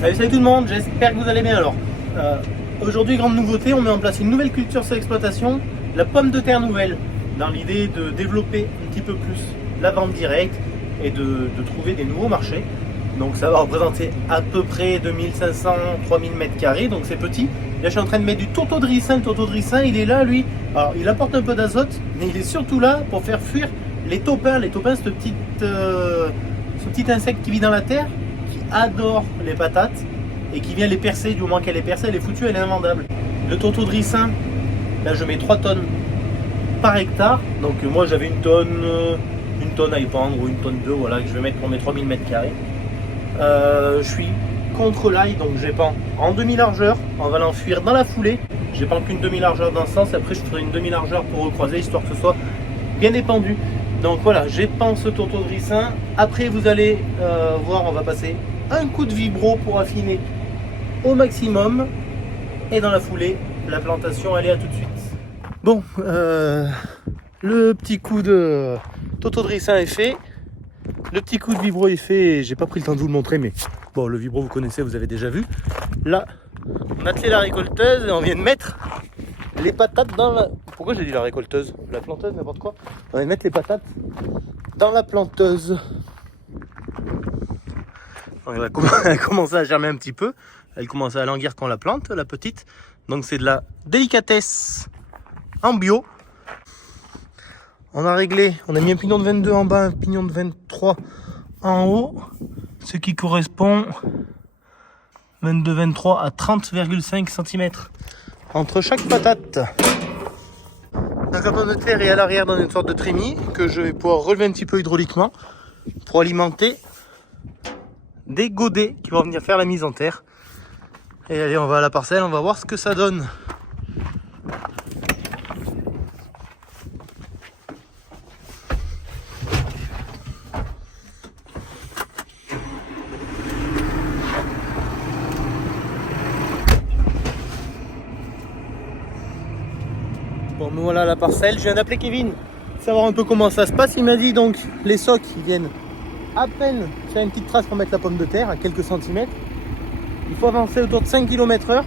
Salut tout le monde, j'espère que vous allez bien. Alors, aujourd'hui, grande nouveauté, on met en place une nouvelle culture sur l'exploitation, la pomme de terre nouvelle, dans l'idée de développer un petit peu plus la vente directe et de trouver des nouveaux marchés. Donc ça va représenter à peu près 2500-3000 m², donc c'est petit. Là je suis en train de mettre du tourteau de ricin. Le tourteau de ricin, il est là lui, alors il apporte un peu d'azote, mais il est surtout là pour faire fuir les taupins. Les taupins, ce petit insecte qui vit dans la terre, qui adore les patates et qui vient les percer. Du moment qu'elle est percée, elle est foutue, elle est invendable. Le tourteau de ricin, là je mets 3 tonnes par hectare. Donc moi j'avais une tonne à épandre ou une tonne 2, voilà, que je vais mettre pour mes 3000 m². Je suis contre l'ail, donc j'épand en demi-largeur. On va l'enfuir dans la foulée. J'épand qu'une demi-largeur dans ce sens. Après je ferai une demi-largeur pour recroiser, histoire que ce soit bien épandu. Donc voilà, j'épand ce tourteau de ricin. Après vous allez voir, on va passer un coup de vibro pour affiner au maximum. Et dans la foulée, la plantation, elle est à tout de suite. Bon, le petit coup de tourteau de ricin est fait. Le petit coup de vibro est fait. J'ai pas pris le temps de vous le montrer, mais bon, le vibro vous connaissez, vous avez déjà vu. Là, on a attelé la récolteuse et on vient de mettre les patates dans la... Pourquoi j'ai dit la récolteuse? La planteuse, n'importe quoi. On vient de mettre les patates dans la planteuse. Elle a commencé à germer un petit peu. Elle commence à languir quand on la plante, la petite. Donc c'est de la délicatesse en bio. On a réglé, on a mis un pignon de 22 en bas, un pignon de 23 en haut, ce qui correspond 22-23 à 30,5 cm entre chaque patate. La pomme de terre est à l'arrière dans une sorte de trémie que je vais pouvoir relever un petit peu hydrauliquement pour alimenter des godets qui vont venir faire la mise en terre. Et allez, on va à la parcelle, on va voir ce que ça donne. Bon, me voilà à la parcelle. Je viens d'appeler Kevin, savoir un peu comment ça se passe. Il m'a dit donc les socs ils viennent à peine faire une petite trace pour mettre la pomme de terre à quelques centimètres. Il faut avancer autour de 5 km/h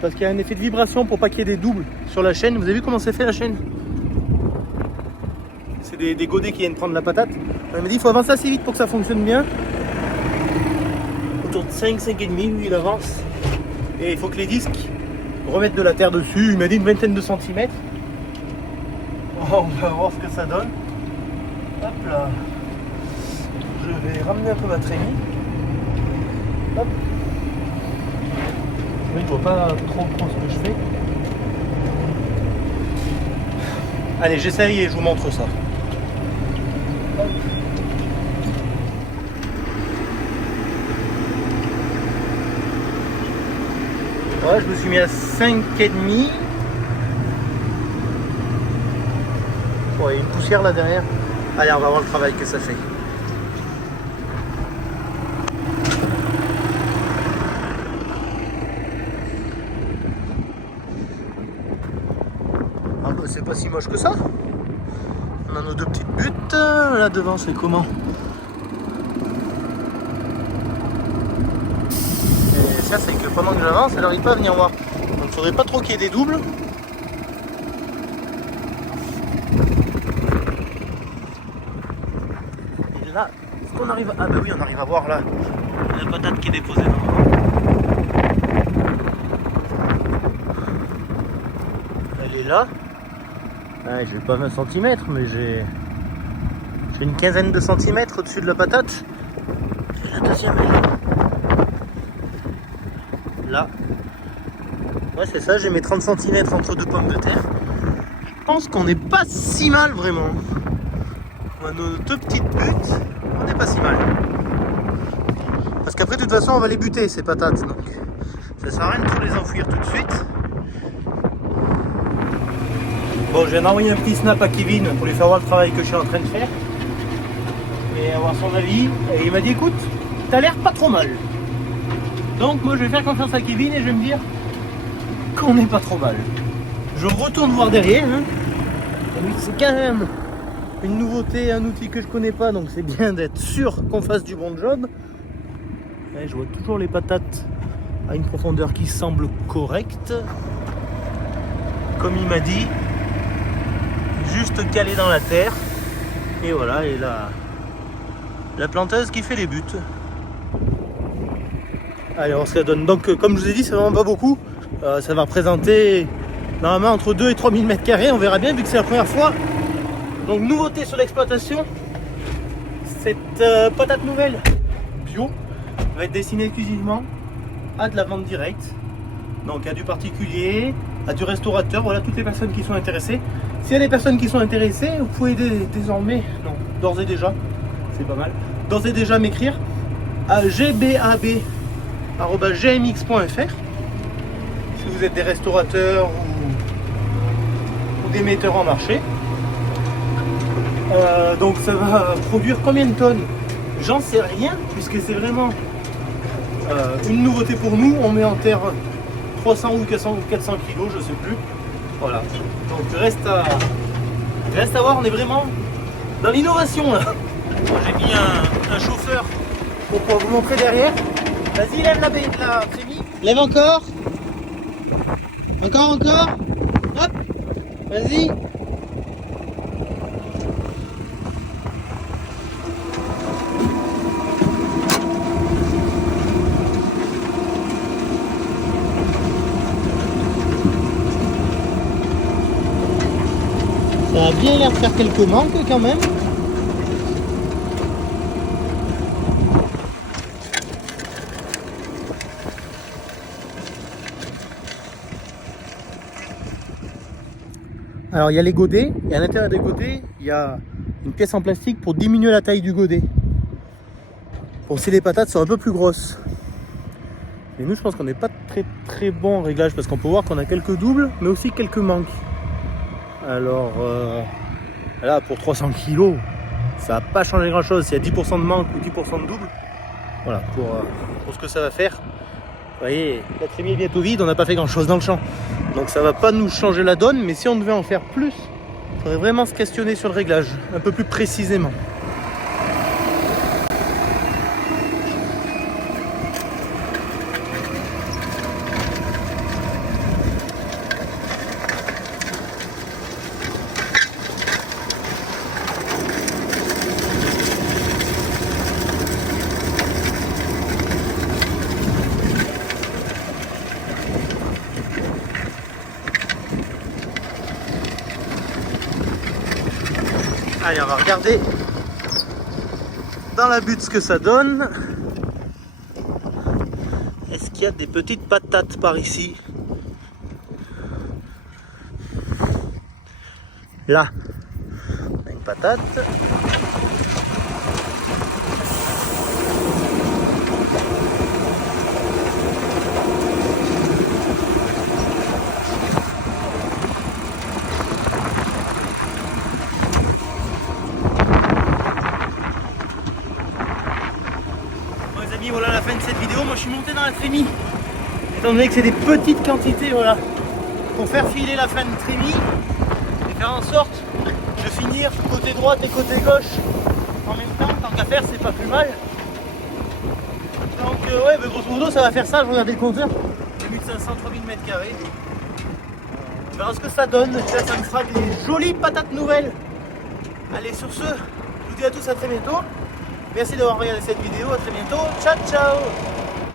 parce qu'il y a un effet de vibration pour pas qu'il y ait des doubles sur la chaîne. Vous avez vu comment c'est fait la chaîne? C'est des godets qui viennent prendre la patate. Il m'a dit il faut avancer assez vite pour que ça fonctionne bien. Autour de 5,5, lui il avance. Et il faut que les disques remettre de la terre dessus. Il m'a dit une vingtaine de centimètres. On va voir ce que ça donne. Hop là. Je vais ramener un peu ma trémie. Hop. Oui, je vois pas trop ce que je fais. Allez, j'essaye et je vous montre ça. Hop. Ouais, je me suis mis à 5,5. Bon, il y a une poussière là derrière. Allez, on va voir le travail que ça fait. Ah bah c'est pas si moche que ça. On a nos deux petites buttes. Là devant c'est comment? Et ça c'est que pendant que j'avance, elle n'arrive pas à venir voir. Donc faudrait pas trop qu'il y ait des doubles. Et là, est-ce qu'on arrive à... Ah bah oui, on arrive à voir là la patate qui est déposée dans le... Elle est là. Ouais, j'ai pas 20 cm, mais j'ai une quinzaine de centimètres au-dessus de la patate. Et la deuxième elle est là. Ouais, c'est ça, j'ai mes 30 cm entre deux pommes de terre. Je pense qu'on n'est pas si mal vraiment. On a nos deux petites buttes, on n'est pas si mal. Parce qu'après, de toute façon, on va les buter ces patates. Donc, ça sert à rien de tout les enfouir tout de suite. Bon, je viens d'envoyer un petit snap à Kevin pour lui faire voir le travail que je suis en train de faire et avoir son avis. Et il m'a dit écoute, t'as l'air pas trop mal. Donc moi je vais faire confiance à Kevin et je vais me dire qu'on n'est pas trop mal. Je retourne voir derrière. Hein. C'est quand même une nouveauté, un outil que je connais pas, donc c'est bien d'être sûr qu'on fasse du bon job. Ouais, je vois toujours les patates à une profondeur qui semble correcte. Comme il m'a dit, juste calé dans la terre. Et voilà, et la planteuse qui fait les buts. Allez, on se la donne. Donc, comme je vous ai dit, c'est vraiment pas beaucoup. Ça va représenter normalement entre 2 et 3 000 m². On verra bien vu que c'est la première fois. Donc, nouveauté sur l'exploitation, cette patate nouvelle bio va être destinée exclusivement à de la vente directe. Donc, à du particulier, à du restaurateur. Voilà, toutes les personnes qui sont intéressées. S'il y a des personnes qui sont intéressées, vous pouvez désormais, non, d'ores et déjà, c'est pas mal, d'ores et déjà m'écrire à gbab@gmx.fr si vous êtes des restaurateurs ou des metteurs en marché. Donc ça va produire combien de tonnes? J'en sais rien, puisque c'est vraiment une nouveauté pour nous. On met en terre 300 ou 400 kilos, je sais plus. Voilà, donc reste à voir, on est vraiment dans l'innovation là. J'ai mis un chauffeur pour pouvoir vous montrer derrière. Vas-y, lève la trémie. Lève encore. Encore. Hop. Vas-y. Ça a bien l'air de faire quelques manques quand même. Alors il y a les godets, et à l'intérieur des godets, il y a une pièce en plastique pour diminuer la taille du godet. Pour si les patates sont un peu plus grosses. Et nous je pense qu'on n'est pas très bon en réglage parce qu'on peut voir qu'on a quelques doubles, mais aussi quelques manques. Alors là pour 300 kg, ça va pas changer grand chose. S'il y a 10% de manque ou 10% de double, voilà pour ce que ça va faire. Vous voyez, la trémie est bientôt vide, on n'a pas fait grand chose dans le champ. Donc ça va pas nous changer la donne, mais si on devait en faire plus, il faudrait vraiment se questionner sur le réglage, un peu plus précisément. Allez, on va regarder dans la butte ce que ça donne. Est-ce qu'il y a des petites patates par ici? Là, on a une patate. Voilà la fin de cette vidéo. Moi je suis monté dans la trémie étant donné que c'est des petites quantités, voilà, pour faire filer la fin de trémie et faire en sorte de finir côté droite et côté gauche en même temps. Tant qu'à faire, c'est pas plus mal. Donc ouais, mais grosso modo ça va faire ça. Je regarde les compteurs, 2500-3000 m². On verra ce que ça donne. Là, ça me fera des jolies patates nouvelles. Allez, sur ce, je vous dis à tous à très bientôt. Merci d'avoir regardé cette vidéo, à très bientôt, ciao ciao.